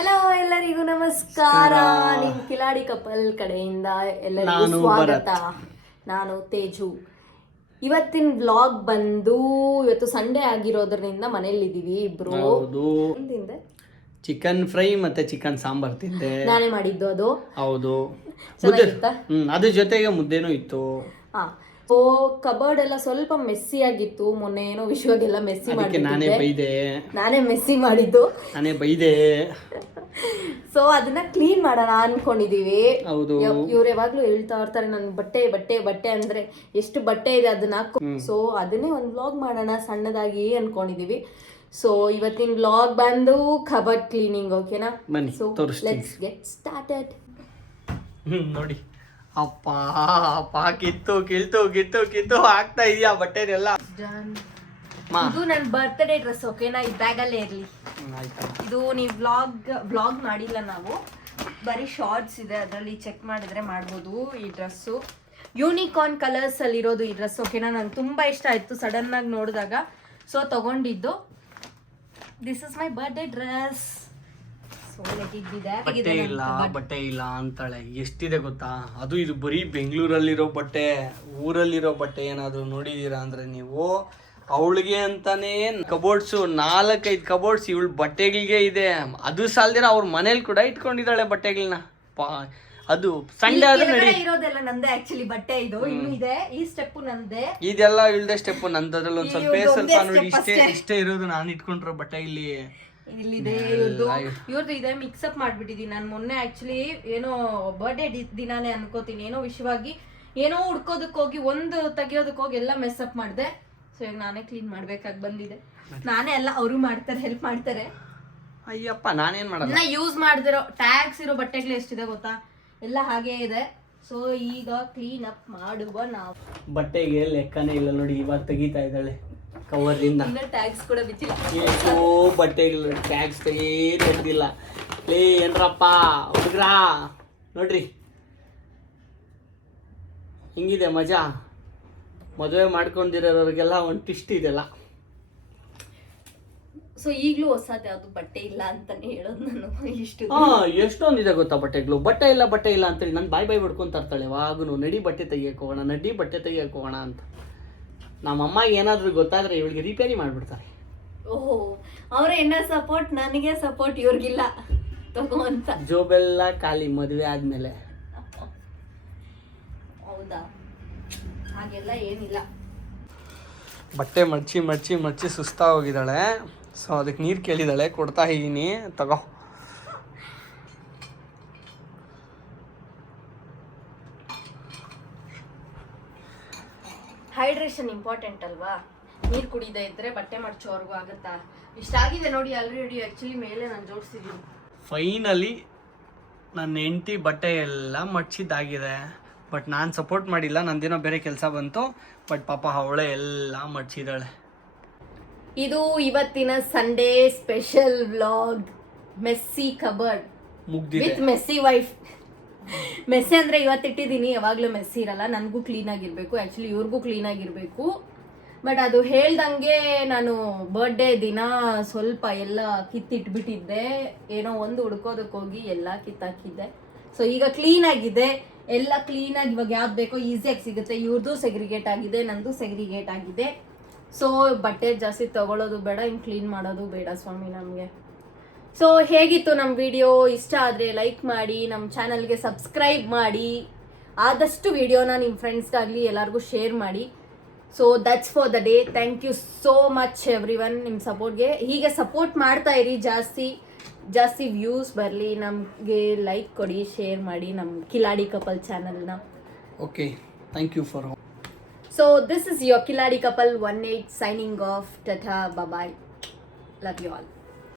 Hello ಎಲ್ಲರಿಗೂ ನಮಸ್ಕಾರ. ನಿಮ್ ಕಿಲಾಡಿ ಕಪಲ್ ಕಡೆಯಿಂದ ಎಲ್ಲರಿಗೂ ಸ್ವಾಗತ. ನಾನು ತೇಜು. ಇವತ್ತಿನ ವ್ಲಾಗ್ ಬಂದು ಇವತ್ತು ಸಂಡೇ ಆಗಿರೋದ್ರಿಂದ ಮನೇಲಿದ್ದೀವಿ ಇಬ್ರು. ತಿಂದೆ ಚಿಕನ್ ಫ್ರೈ ಮತ್ತೆ ಚಿಕನ್ ಸಾಂಬಾರ್ ತಿಂದೆ. ನಾನೇ ಮಾಡಿದ್ದು ಅದು. ಹೌದು. ಅದ್ರ ಜೊತೆಗೆ ಮುದ್ದೆನೂ ಇತ್ತು. ಸೊ ಕಬರ್ಡ್ ಎಲ್ಲ ಸ್ವಲ್ಪ ಮೆಸ್ಸಿ ಆಗಿತ್ತು. ಮೊನ್ನೆ ಏನೋ ವಿಷಯವಾಗೆಲ್ಲ ಮೆಸ್ಸಿ ಮಾಡಿದ್ದೆ. ನಾನೇ ಮೆಸ್ಸಿ ಮಾಡಿದ್ದು. ನಾನೇ ಬೈದೆ. ಸೊ ಅದನ್ನ ಕ್ಲೀನ್ ಮಾಡೋಣ ಅನ್ಕೊಂಡಿದೀವಿ. ಹೌದು. ಇವ್ರು ಯಾವಾಗ್ಲೂ ಹೇಳ್ತಾ ಇರ್ತಾರೆ ನನ್ ಬಟ್ಟೆ ಬಟ್ಟೆ ಬಟ್ಟೆ ಅಂದ್ರೆ ಎಷ್ಟು ಬಟ್ಟೆ ಇದೆ ಅದನ್ನ ಹಾಕೋ. ಸೊ ಅದನ್ನೇ ಒಂದು ವ್ಲಾಗ್ ಮಾಡೋಣ ಸಣ್ಣದಾಗಿ ಅನ್ಕೊಂಡಿದೀವಿ. ಸೊ ಇವತ್ತಿನ ವ್ಲಾಗ್ ಬಂದು ಕಬರ್ಡ್ ಕ್ಲೀನಿಂಗ್. ಓಕೆನಾ? So let's get started. ನೋಡಿ ಅಪ್ಪ ಅಪ್ಪ ಕಿತ್ತು ಕಿತ್ತು ಕಿತ್ತು ಕಿತ್ತು ಹಾಕ್ತಾ ಇದೀಯಾ ಬಟ್ಟೆನೆಲ್ಲ. ಇದು ನನ್ನ ಬರ್ತ್ಡೇ ಡ್ರೆಸ್. ಓಕೆನಾ? ಈ ಬ್ಯಾಗಲ್ಲೇ ಇರ್ಲಿ. ಇದು ನೀವು ವ್ಲಾಗ್ ಮಾಡಿಲ್ಲ, ನಾವು ಬರೀ ಶಾರ್ಟ್ಸ್ ಇದೆ, ಅದರಲ್ಲಿ ಚೆಕ್ ಮಾಡಿದ್ರೆ ಮಾಡ್ಬೋದು. ಈ ಡ್ರೆಸ್ಸು ಯೂನಿಕಾರ್ನ್ ಕಲರ್ಸ್ ಅಲ್ಲಿ ಇರೋದು ಈ ಡ್ರೆಸ್. ಓಕೆನಾ? ನಂಗೆ ತುಂಬಾ ಇಷ್ಟ ಆಯ್ತು ಸಡನ್ ಆಗಿ ನೋಡಿದಾಗ. ಸೊ ತಗೊಂಡಿದ್ದು. This is my birthday dress. ಬಟ್ಟೆ ಇಲ್ಲ ಅಂತಾಳೆ. ಎಷ್ಟಿದೆ ಗೊತ್ತಾ? ಅದು ಇದು ಬರೀ ಬೆಂಗಳೂರಲ್ಲಿರೋ ಬಟ್ಟೆ, ಊರಲ್ಲಿರೋ ಬಟ್ಟೆ ಏನಾದ್ರು ನೋಡಿದೀರಾ ಅಂದ್ರೆ ನೀವು, ಅವಳಿಗೆ ಅಂತಾನೆ ಕಬೋರ್ಡ್ಸ್ 4-5 ಕಬೋರ್ಡ್ಸ್ ಇವಳು ಬಟ್ಟೆಗಳಿಗೆ ಇದೆ. ಅದು ಸಾಲ್ದಿರ ಅವ್ರ ಮನೇಲಿ ಕೂಡ ಇಟ್ಕೊಂಡಿದ್ದಾಳೆ ಬಟ್ಟೆಗಳನ್ನ. ಅದು ಸಂಡೆ ಆದ್ರೆ ಇರೋದೆಲ್ಲ ನಂದೇ ಆಕ್ಚುಲಿ ಬಟ್ಟೆ. ಇದು ಇನ್ನು ಇದೆ, ಈ ಸ್ಟೆಪ್ ನಂದೇ, ಇದೆಲ್ಲ ಇಳ್ದೆ ಸ್ಟೆಪ್ ನಂದು. ಅದ್ರಲ್ಲಿ ಒಂದ್ ಸ್ವಲ್ಪ ನೋಡಿ ಇಷ್ಟೇ ಇರೋದು ನಾನು ಇಟ್ಕೊಂಡಿರೋ ಬಟ್ಟೆ. ಇಲ್ಲಿದೆ ಇವ್ರದ್ದು ಇದೆ. ಮಿಕ್ಸಪ್ ಮಾಡ್ಬಿಟ್ಟಿದೀನಿ ನಾನು. ಮೊನ್ನೆ ಆಕ್ಚುಲಿ ಏನೋ ಬರ್ಡೇ ದಿನಾನೇ ಅನ್ಕೋತೀನಿ, ಏನೋ ವಿಷಯವಾಗಿ ಏನೋ ಹುಡ್ಕೋದಕ್ ಹೋಗಿ ಒಂದು ತೆಗಿಯೋದಕ್ ಹೋಗಿ ಎಲ್ಲ ಮೆಸ್ಅಪ್ ಮಾಡಿದೆ. ಸೊ ಈಗ ನಾನೇ ಕ್ಲೀನ್ ಮಾಡ್ಬೇಕಾಗಿ ಬಂದಿದೆ. ನಾನೇ ಎಲ್ಲ ಅವರು ಮಾಡ್ತಾರೆ, ಹೆಲ್ಪ್ ಮಾಡ್ತಾರೆ. ಅಯ್ಯಪ್ಪ ನಾನೇನ್ ಮಾಡಲ್ಲ. ಯೂಸ್ ಮಾಡ್ದಿರೋ ಟ್ಯಾಗ್ಸ್ ಇರೋ ಬಟ್ಟೆಗಳು ಎಷ್ಟಿದೆ ಗೊತ್ತಾ? ಎಲ್ಲ ಹಾಗೆ ಇದೆ. ಸೊ ಈಗ ಕ್ಲೀನ್ ಅಪ್ ಮಾಡುವ ನಾವು. ಬಟ್ಟೆಗೆ ಲೆಕ್ಕನೇ ಇಲ್ಲ ನೋಡಿ. ಇವಾಗ ತೆಗಿತಾ ಇದ್ದಾಳೆ ಕವರ್ ಇಂದ. ಟ್ಯಾಗ್ಸ್ ಕೂಡ ಬಿಚ್ಚಿಲ್ಲ. ಎಷ್ಟೋ ಬಟ್ಟೆಗಳು ಟ್ಯಾಗ್ಸ್ ತೆಗಿಲ್ಲ. ಏನ್ರಪ್ಪ ಹುಡುಗ್ರ ನೋಡ್ರಿ ಹಿಂಗಿದೆ ಮಜಾ. ಮದುವೆ ಮಾಡ್ಕೊಂಡಿರೋರಿಗೆಲ್ಲ ಒಂದು ಟಿಸ್ಟ್ ಇದೆಲ್ಲ. ಸೊ ಈಗಲೂ ಹೊಸದು ಯಾವ್ದು ಬಟ್ಟೆ ಇಲ್ಲ ಅಂತಾನೆ ಹೇಳೋದು ನಾನು. ಎಷ್ಟೊಂದಿದೆ ಗೊತ್ತಾ ಬಟ್ಟೆಗಳು. ಬಟ್ಟೆ ಇಲ್ಲ ಅಂತೇಳಿ ನಾನು ಬಾಯ್ ಬಿಡ್ಕೊಂತ ಇರ್ತಾಳೆ ಯಾವಾಗೂ. ನಡಿ ಬಟ್ಟೆ ತೆಗಿಯಕ್ಕೆ ಹೋಗೋಣ ಅಂತ. ನಮ್ಮಮ್ಮಗೆ ಏನಾದ್ರು ಗೊತ್ತಾದ್ರೆ ಇವಳಿಗೆ ರಿಪೇರಿ ಮಾಡ್ಬಿಡ್ತಾರೆ. ಓಹೋ, ಅವ್ರ ಏನ ಸಪೋರ್ಟ್, ನನಗೆ ಸಪೋರ್ಟ್ ಇವ್ರಿಗಿಲ್ಲ ತಗೋ ಅಂತ. ಜೋಬೆಲ್ಲ ಖಾಲಿ ಮದುವೆ ಆದ್ಮೇಲೆ. ಹೌದಾ? ಹಾಗೆಲ್ಲ ಏನಿಲ್ಲ. ಬಟ್ಟೆ ಮಡ್ಚಿ ಸುಸ್ತಾ ಹೋಗಿದ್ದಾಳೆ. ಸೊ ಅದಕ್ಕೆ ನೀರು ಕೇಳಿದಾಳೆ, ಕೊಡ್ತಾ ಇದ್ದೀನಿ, ತಗೋ. ಹೈಡ್ರೇಷನ್ ಇಂಪಾರ್ಟೆಂಟ್ ಅಲ್ವಾ? ನೀರು ಕುಡಿದೇ ಇದ್ರೆ ಬಟ್ಟೆ ಮಡ್ಚೋವರೆಗೂ ಆಗುತ್ತಾ? ಇಷ್ಟಾಗಿದೆ ನೋಡಿ ಆಲ್ರೆಡಿ. ಆ್ಯಕ್ಚುಲಿ ಮೇಲೆ ನಾನು ಜೋಡಿಸಿದ್ದೀನಿ. ಫೈನಲಿ ನನ್ನ ಹೆಂಡತಿ ಬಟ್ಟೆ ಎಲ್ಲ ಮಡ್ಚಿದ್ದಾಗಿದೆ. ಬಟ್ ನಾನು ಸಪೋರ್ಟ್ ಮಾಡಿಲ್ಲ, ನಂದೇನೋ ಬೇರೆ ಕೆಲಸ ಬಂತು. ಬಟ್ ಪಾಪ ಅವಳೇ ಎಲ್ಲ ಮಡ್ಚಿದ್ದಾಳೆ. ಇದು ಇವತ್ತಿನ Sunday special vlog. Messy cupboard with messy wife. Messy ಅಂದ್ರೆ ಇವತ್ತಿಟ್ಟಿದ್ದೀನಿ, ಯಾವಾಗ್ಲೂ ಮೆಸ್ಸಿ ಇರಲ್ಲ. ನನಗೂ ಕ್ಲೀನ್ ಆಗಿರ್ಬೇಕು, ಆಕ್ಚುಲಿ ಇವ್ರಿಗೂ ಕ್ಲೀನ್ ಆಗಿರ್ಬೇಕು. ಬಟ್ ಅದು ಹೇಳ್ದಂಗೆ ನಾನು ಬರ್ಡೇ ದಿನ ಸ್ವಲ್ಪ ಎಲ್ಲ ಕಿತ್ತಿಟ್ಬಿಟ್ಟಿದ್ದೆ. ಏನೋ ಒಂದು ಹುಡ್ಕೋದಕ್ಕೆ ಹೋಗಿ ಎಲ್ಲ ಕಿತ್ತಾಕಿದ್ದೆ. ಸೊ ಈಗ ಕ್ಲೀನ್ ಆಗಿದೆ ಎಲ್ಲ. ಕ್ಲೀನ್ ಆಗಿ ಇವಾಗ ಯಾವ್ದು ಬೇಕೋ ಈಸಿಯಾಗಿ ಸಿಗುತ್ತೆ. ಇವ್ರದ್ದು ಸೆಗ್ರಿಗೇಟ್ ಆಗಿದೆ, ನಂದು ಸೆಗ್ರಿಗೇಟ್ ಆಗಿದೆ. ಸೊ ಬಟ್ಟೆ ಜಾಸ್ತಿ ತಗೊಳ್ಳೋದು ಬೇಡ, ಹಿಂಗೆ ಕ್ಲೀನ್ ಮಾಡೋದು ಬೇಡ ಸ್ವಾಮಿ ನಮಗೆ. ಸೊ ಹೇಗಿತ್ತು ನಮ್ಮ ವಿಡಿಯೋ? ಇಷ್ಟ ಆದರೆ ಲೈಕ್ ಮಾಡಿ, ನಮ್ಮ ಚಾನಲ್ಗೆ ಸಬ್ಸ್ಕ್ರೈಬ್ ಮಾಡಿ, ಆದಷ್ಟು ವಿಡಿಯೋನ ನಿಮ್ಮ ಫ್ರೆಂಡ್ಸ್ಗಾಗಲಿ ಎಲ್ಲರಿಗೂ ಶೇರ್ ಮಾಡಿ. So that's for the day. Thank you so much everyone. ನಿಮ್ಮ ಸಪೋರ್ಟ್ಗೆ ಹೀಗೆ ಸಪೋರ್ಟ್ ಮಾಡ್ತಾ ಇರಿ. ಜಾಸ್ತಿ ವ್ಯೂಸ್ ಬರಲಿ. ನಮಗೆ ಲೈಕ್ ಕೊಡಿ, ಶೇರ್ ಮಾಡಿ ನಮ್ಮ ಕಿಲಾಡಿ ಕಪಲ್ ಚಾನಲ್ನ. Okay, thank you for. So this is your Kiladi couple 18 signing off. Tata, bye bye. Love you all.